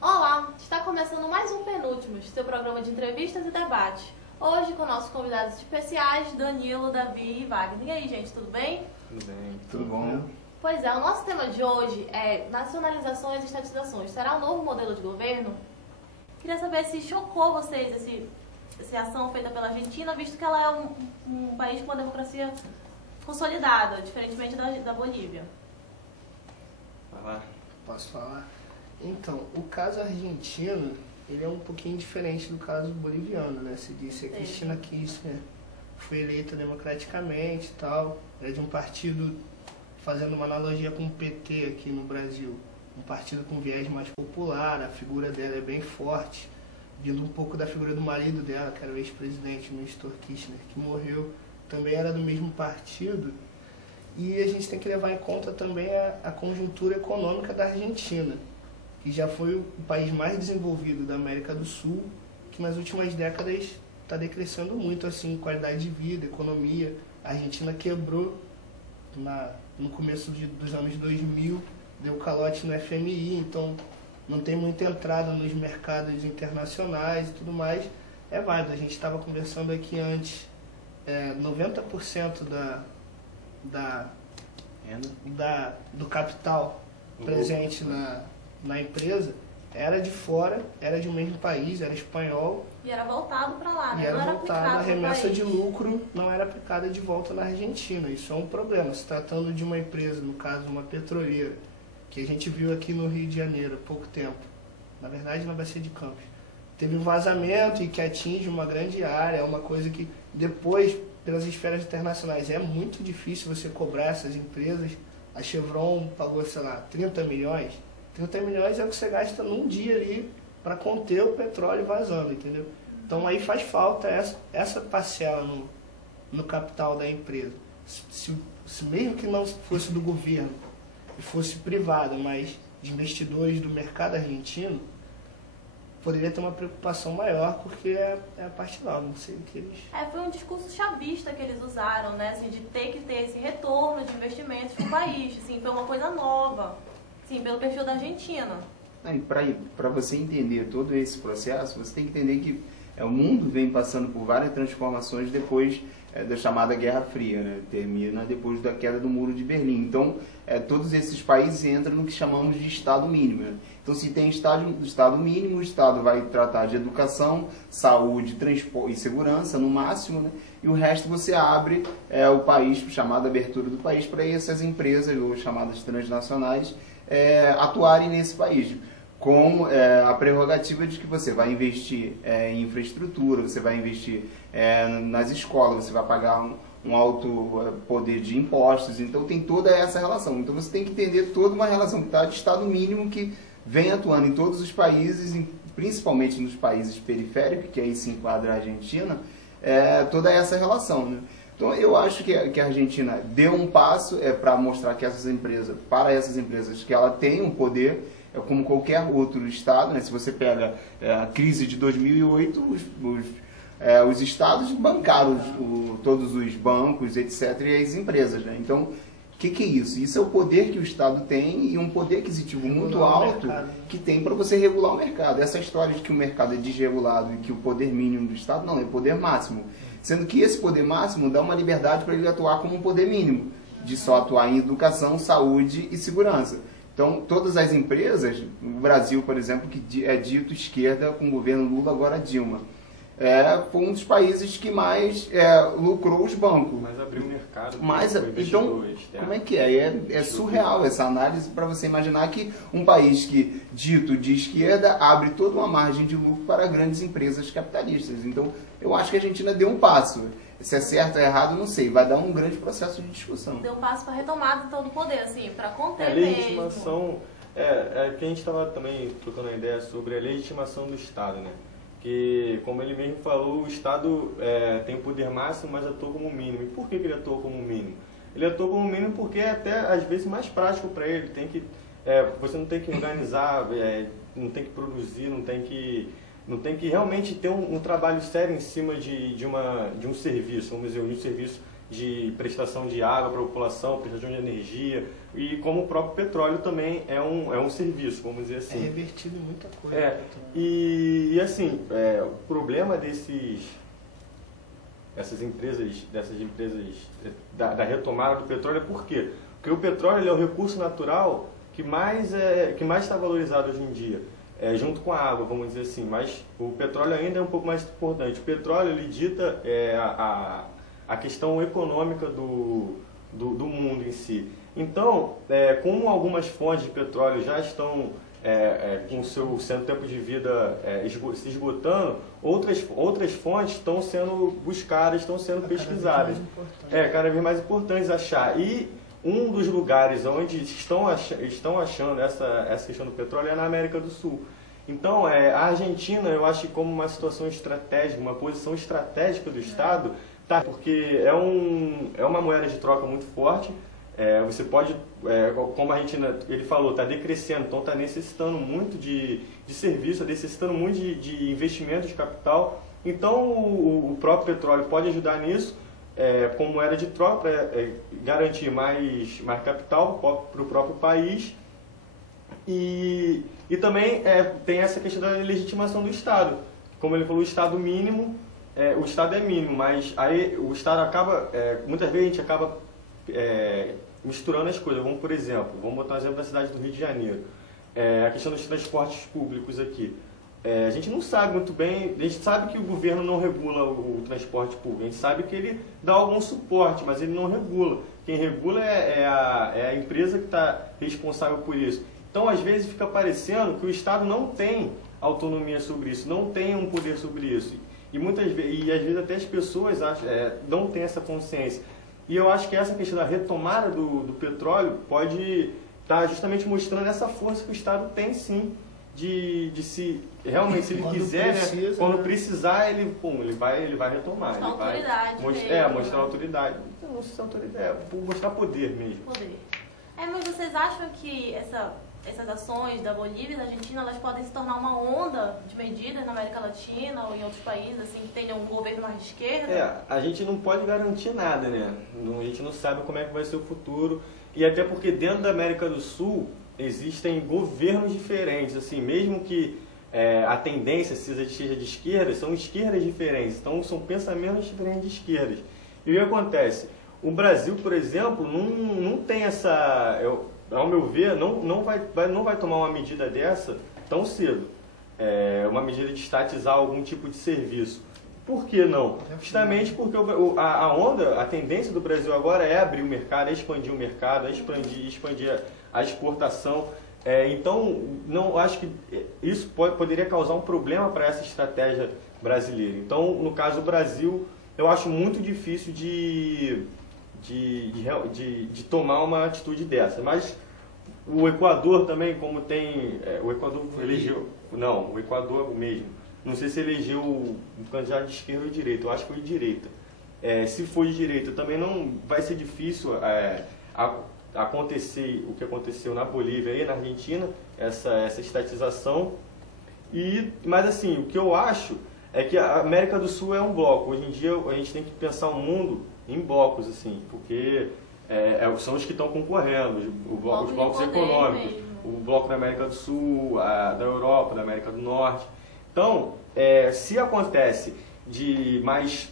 Olá, está começando mais um Penúltimos, seu programa de entrevistas e debates. Hoje com nossos convidados especiais, Danilo, Davi e Wagner. E aí, gente, tudo bem? Tudo bem. Tudo bom? Pois é, o nosso tema de hoje é nacionalizações e estatizações. Será um novo modelo de governo? Queria saber se chocou vocês essa ação feita pela Argentina, visto que ela é um país com uma democracia consolidada, diferentemente da Bolívia. Vai lá. Posso falar? Então, o caso argentino, ele é um pouquinho diferente do caso boliviano, né? Se disse que a Cristina Kirchner foi eleita democraticamente e tal, é de um partido, fazendo uma analogia com o PT aqui no Brasil, um partido com viés mais popular, a figura dela é bem forte, vindo um pouco da figura do marido dela, que era o ex-presidente, Néstor Kirchner, que morreu, também era do mesmo partido. E a gente tem que levar em conta também a conjuntura econômica da Argentina, que já foi o país mais desenvolvido da América do Sul, que nas últimas décadas está decrescendo muito assim, qualidade de vida, economia. A Argentina quebrou no começo dos anos 2000, deu calote no FMI, então não tem muita entrada nos mercados internacionais e tudo mais. É válido, a gente estava conversando aqui antes, 90% do capital presente na empresa era de fora, era de um mesmo país, era espanhol. E era voltado para lá, né? E era não era voltado, a remessa de lucro não era aplicada de volta na Argentina. Isso é um problema. Se tratando de uma empresa, no caso uma petroleira, que a gente viu aqui no Rio de Janeiro há pouco tempo, na verdade na Bacia de Campos, teve um vazamento e que atinge uma grande área, é uma coisa que depois, pelas esferas internacionais, é muito difícil você cobrar essas empresas. A Chevron pagou, sei lá, 30 milhões. 30 milhões é o que você gasta num dia ali para conter o petróleo vazando, entendeu? Então aí faz falta essa parcela no capital da empresa. Se mesmo que não fosse do governo e fosse privada, mas de investidores do mercado argentino, poderia ter uma preocupação maior, porque é a particular, não sei o que eles... Foi um discurso chavista que eles usaram, né? Assim, de ter que ter esse retorno de investimentos para o país. Assim, foi uma coisa nova, assim, pelo perfil da Argentina. Para você entender todo esse processo, você tem que entender que o mundo vem passando por várias transformações depois da chamada Guerra Fria, né? Termina depois da queda do Muro de Berlim. Então, todos esses países entram no que chamamos de Estado mínimo, né? Então, se tem Estado mínimo, o Estado vai tratar de educação, saúde, transporte e segurança, no máximo, né? E o resto você abre o país, chamada abertura do país, para essas empresas, ou chamadas transnacionais, atuarem nesse país, com a prerrogativa de que você vai investir em infraestrutura, você vai investir nas escolas, você vai pagar um alto poder de impostos, então tem toda essa relação. Então você tem que entender toda uma relação que está de Estado mínimo que vem atuando em todos os países, principalmente nos países periféricos, que aí se enquadra a Argentina, toda essa relação, né? Então eu acho que a Argentina deu um passo para mostrar que para essas empresas, que ela tem um poder, como qualquer outro Estado, né? Se você pega a crise de 2008, os Estados bancaram todos os bancos, etc., e as empresas, né? Então, o que é isso? Isso é o poder que o Estado tem e um poder aquisitivo muito alto que tem para você regular o mercado. Essa história de que o mercado é desregulado e que o poder mínimo do Estado, não, é o poder máximo. Sendo que esse poder máximo dá uma liberdade para ele atuar como um poder mínimo, de só atuar em educação, saúde e segurança. Então, todas as empresas, no Brasil, por exemplo, que é dito esquerda com o governo Lula, agora Dilma, foi um dos países que mais lucrou os bancos. Mas abriu o mercado. Então, como é que é? É surreal essa análise para você imaginar que um país que, dito de esquerda, abre toda uma margem de lucro para grandes empresas capitalistas. Então, eu acho que a Argentina deu um passo. Se é certo ou errado, não sei. Vai dar um grande processo de discussão. Deu um passo para a retomada então, do poder, assim, para conter mesmo. Legitimação, que a gente estava também trocando a ideia sobre a legitimação do Estado, né? Que, como ele mesmo falou, o Estado tem o poder máximo, mas atua como mínimo. E por que ele atua como mínimo? Ele atua como mínimo porque é até, às vezes, mais prático para ele. Você não tem que organizar, não tem que produzir, não tem que Não tem que realmente ter um trabalho sério em cima de um serviço, vamos dizer, de um serviço de prestação de água para a população, prestação de energia, e como o próprio petróleo também é um serviço, vamos dizer assim. É revertido em muita coisa. E assim, o problema dessas empresas da retomada do petróleo é por quê? Porque o petróleo ele é o recurso natural que mais está valorizado hoje em dia. Junto com a água, vamos dizer assim, mas o petróleo ainda é um pouco mais importante. O petróleo ele dita a questão econômica do mundo em si. Então, como algumas fontes de petróleo já estão com o seu tempo de vida se esgotando, outras fontes estão sendo buscadas, estão sendo pesquisadas. Cada vez mais importantes achar. E um dos lugares onde estão achando essa questão do petróleo é na América do Sul. Então, a Argentina, eu acho que como uma situação estratégica, uma posição estratégica do Estado, porque é uma moeda de troca muito forte. Você pode, como a Argentina, ele falou, está decrescendo, então está necessitando muito de serviço, necessitando muito de investimento de capital. Então, o próprio petróleo pode ajudar nisso, como moeda de troca, para garantir mais capital para o próprio país. E também tem essa questão da legitimação do Estado. Como ele falou, o Estado mínimo, o Estado é mínimo, mas aí o Estado acaba, muitas vezes a gente acaba misturando as coisas. Por exemplo, vamos botar um exemplo da cidade do Rio de Janeiro. A questão dos transportes públicos aqui. A gente não sabe muito bem, a gente sabe que o governo não regula o transporte público, a gente sabe que ele dá algum suporte, mas ele não regula. Quem regula é a empresa que está responsável por isso. Então, às vezes, fica parecendo que o Estado não tem autonomia sobre isso, não tem um poder sobre isso. E às vezes até as pessoas não têm essa consciência. E eu acho que essa questão da retomada do petróleo pode estar justamente mostrando essa força que o Estado tem, sim, de se realmente, se ele quiser, quando precisar, ele vai retomar. Mostrar autoridade. Mostrar autoridade. Não sei se é autoridade, mostrar poder mesmo. Poder. Mas vocês acham que essas ações da Bolívia e da Argentina, elas podem se tornar uma onda de medidas na América Latina ou em outros países, assim, que tenham um governo mais de esquerda? A gente não pode garantir nada, né? A gente não sabe como é que vai ser o futuro. E até porque dentro da América do Sul existem governos diferentes, assim, mesmo que a tendência seja de esquerda, são esquerdas diferentes, então são pensamentos diferentes de esquerdas. E o que acontece? O Brasil, por exemplo, não tem essa... Ao meu ver, não vai tomar uma medida dessa tão cedo. Uma medida de estatizar algum tipo de serviço. Por que não? Justamente porque a tendência do Brasil agora é abrir o mercado, é expandir o mercado, é expandir a exportação. Então, não acho que isso poderia causar um problema para essa estratégia brasileira. Então, no caso do Brasil, eu acho muito difícil de tomar uma atitude dessa. Mas o Equador também, como tem... o Equador elegeu... Não, o Equador mesmo. Não sei se elegeu um candidato de esquerda ou de direita. Eu acho que foi de direita. Se for de direita, também não vai ser difícil acontecer o que aconteceu na Bolívia e na Argentina, essa estatização. Mas assim, o que eu acho é que a América do Sul é um bloco. Hoje em dia a gente tem que pensar o mundo em blocos, assim, porque são os que estão concorrendo, os blocos econômicos, mesmo. O bloco da América do Sul, da Europa, da América do Norte. Então, se acontece de mais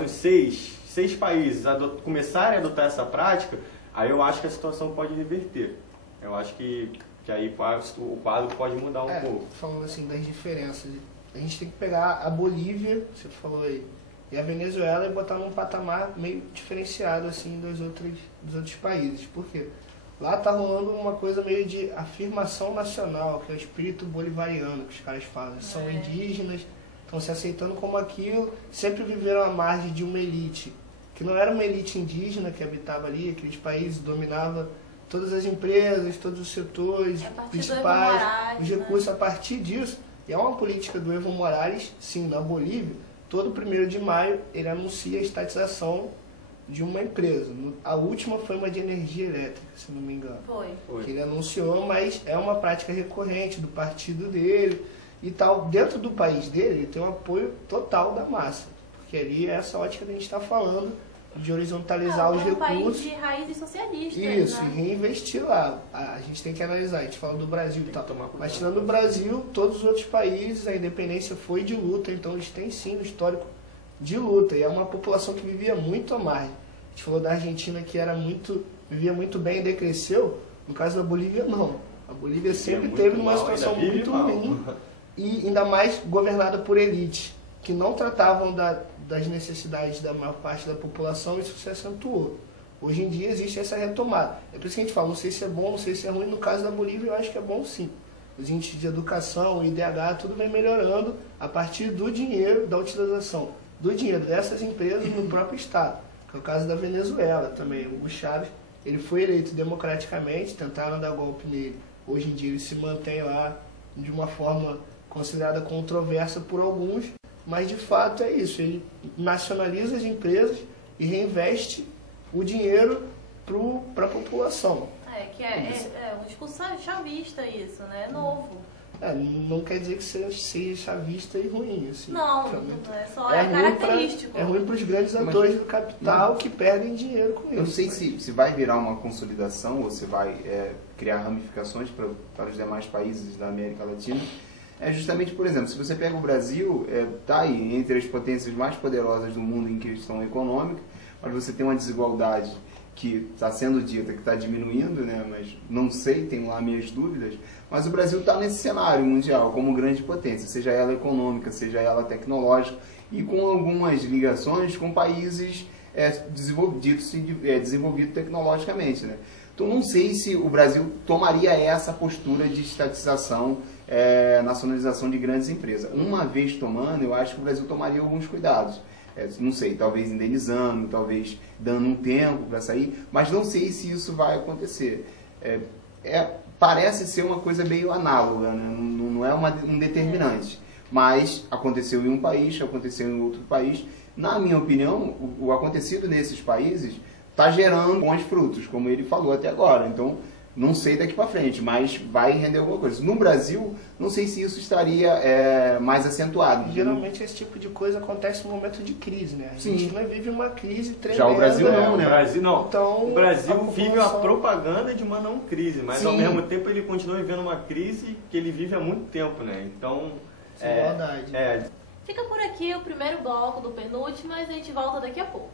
uns seis países começarem a adotar essa prática, aí eu acho que a situação pode reverter. Eu acho que aí o quadro pode mudar um pouco. Falando assim das diferenças, a gente tem que pegar a Bolívia, você falou aí, e a Venezuela e botar num patamar meio diferenciado assim dos outros países. Por quê? Lá tá rolando uma coisa meio de afirmação nacional, que é o espírito bolivariano que os caras falam. São indígenas, estão se aceitando como aquilo, sempre viveram à margem de uma elite, que não era uma elite indígena que habitava ali, aqueles países dominava todas as empresas, todos os setores principais, os recursos. A partir disso, e é uma política do Evo Morales, sim, na Bolívia, todo 1º de maio ele anuncia a estatização de uma empresa. A última foi uma de energia elétrica, se não me engano. Foi. Que ele anunciou, mas é uma prática recorrente do partido dele. e tal. Dentro do país dele, ele tem um apoio total da massa, porque ali é essa ótica que a gente está falando, de horizontalizar os É um país recursos. de raízes socialistas, Isso, né? e reinvestir lá. A gente tem que analisar, a gente fala do Brasil e tal. tomar cuidado. Mas tirando o Brasil, todos os outros países, a independência foi de luta, então eles têm sim um histórico de luta. E é uma população que vivia muito à margem. A gente falou da Argentina que vivia muito bem e decresceu. No caso da Bolívia, não. A Bolívia sempre teve uma situação muito ruim e ainda mais governada por elites, que não tratavam das necessidades da maior parte da população, e isso se acentuou. Hoje em dia existe essa retomada. É por isso que a gente fala, não sei se é bom, não sei se é ruim. No caso da Bolívia, eu acho que é bom sim. Os índices de educação, o IDH, tudo vem melhorando a partir do dinheiro, da utilização do dinheiro dessas empresas no próprio Estado. Que é o caso da Venezuela também. O Hugo Chávez, ele foi eleito democraticamente, tentaram dar golpe nele. Hoje em dia ele se mantém lá de uma forma considerada controversa por alguns, mas de fato é isso. Ele nacionaliza as empresas e reinveste o dinheiro para a população. Que é um discurso chavista isso, né? É novo. Não quer dizer que seja chavista e ruim. Assim. Não, é característico. É ruim para os grandes atores do capital que perdem dinheiro com isso. Eu não sei se vai virar uma consolidação ou se vai criar ramificações para os demais países da América Latina. É justamente, por exemplo, se você pega o Brasil, está aí entre as potências mais poderosas do mundo em questão econômica, mas você tem uma desigualdade que está sendo dita que está diminuindo, né? Mas não sei, tenho lá minhas dúvidas, mas o Brasil está nesse cenário mundial como grande potência, seja ela econômica, seja ela tecnológica, e com algumas ligações com países desenvolvidos tecnologicamente, né? Então não sei se o Brasil tomaria essa postura de estatização, nacionalização de grandes empresas. Uma vez tomando, eu acho que o Brasil tomaria alguns cuidados. Não sei, talvez indenizando, talvez dando um tempo para sair, mas não sei se isso vai acontecer. Parece ser uma coisa meio análoga, né? Não é um determinante, mas aconteceu em um país, aconteceu em outro país. Na minha opinião, o acontecido nesses países está gerando bons frutos, como ele falou até agora. Então, não sei daqui para frente, mas vai render alguma coisa. No Brasil, não sei se isso estaria mais acentuado. Geralmente esse tipo de coisa acontece no momento de crise, né? A gente vive uma crise tremenda. Já o Brasil não, né? O Brasil não. Então, o Brasil vive a propaganda de uma não crise, mas ao Sim. mesmo tempo ele continua vivendo uma crise que ele vive há muito tempo, né? Então, verdade. Fica por aqui o primeiro bloco do penúltimo, mas a gente volta daqui a pouco.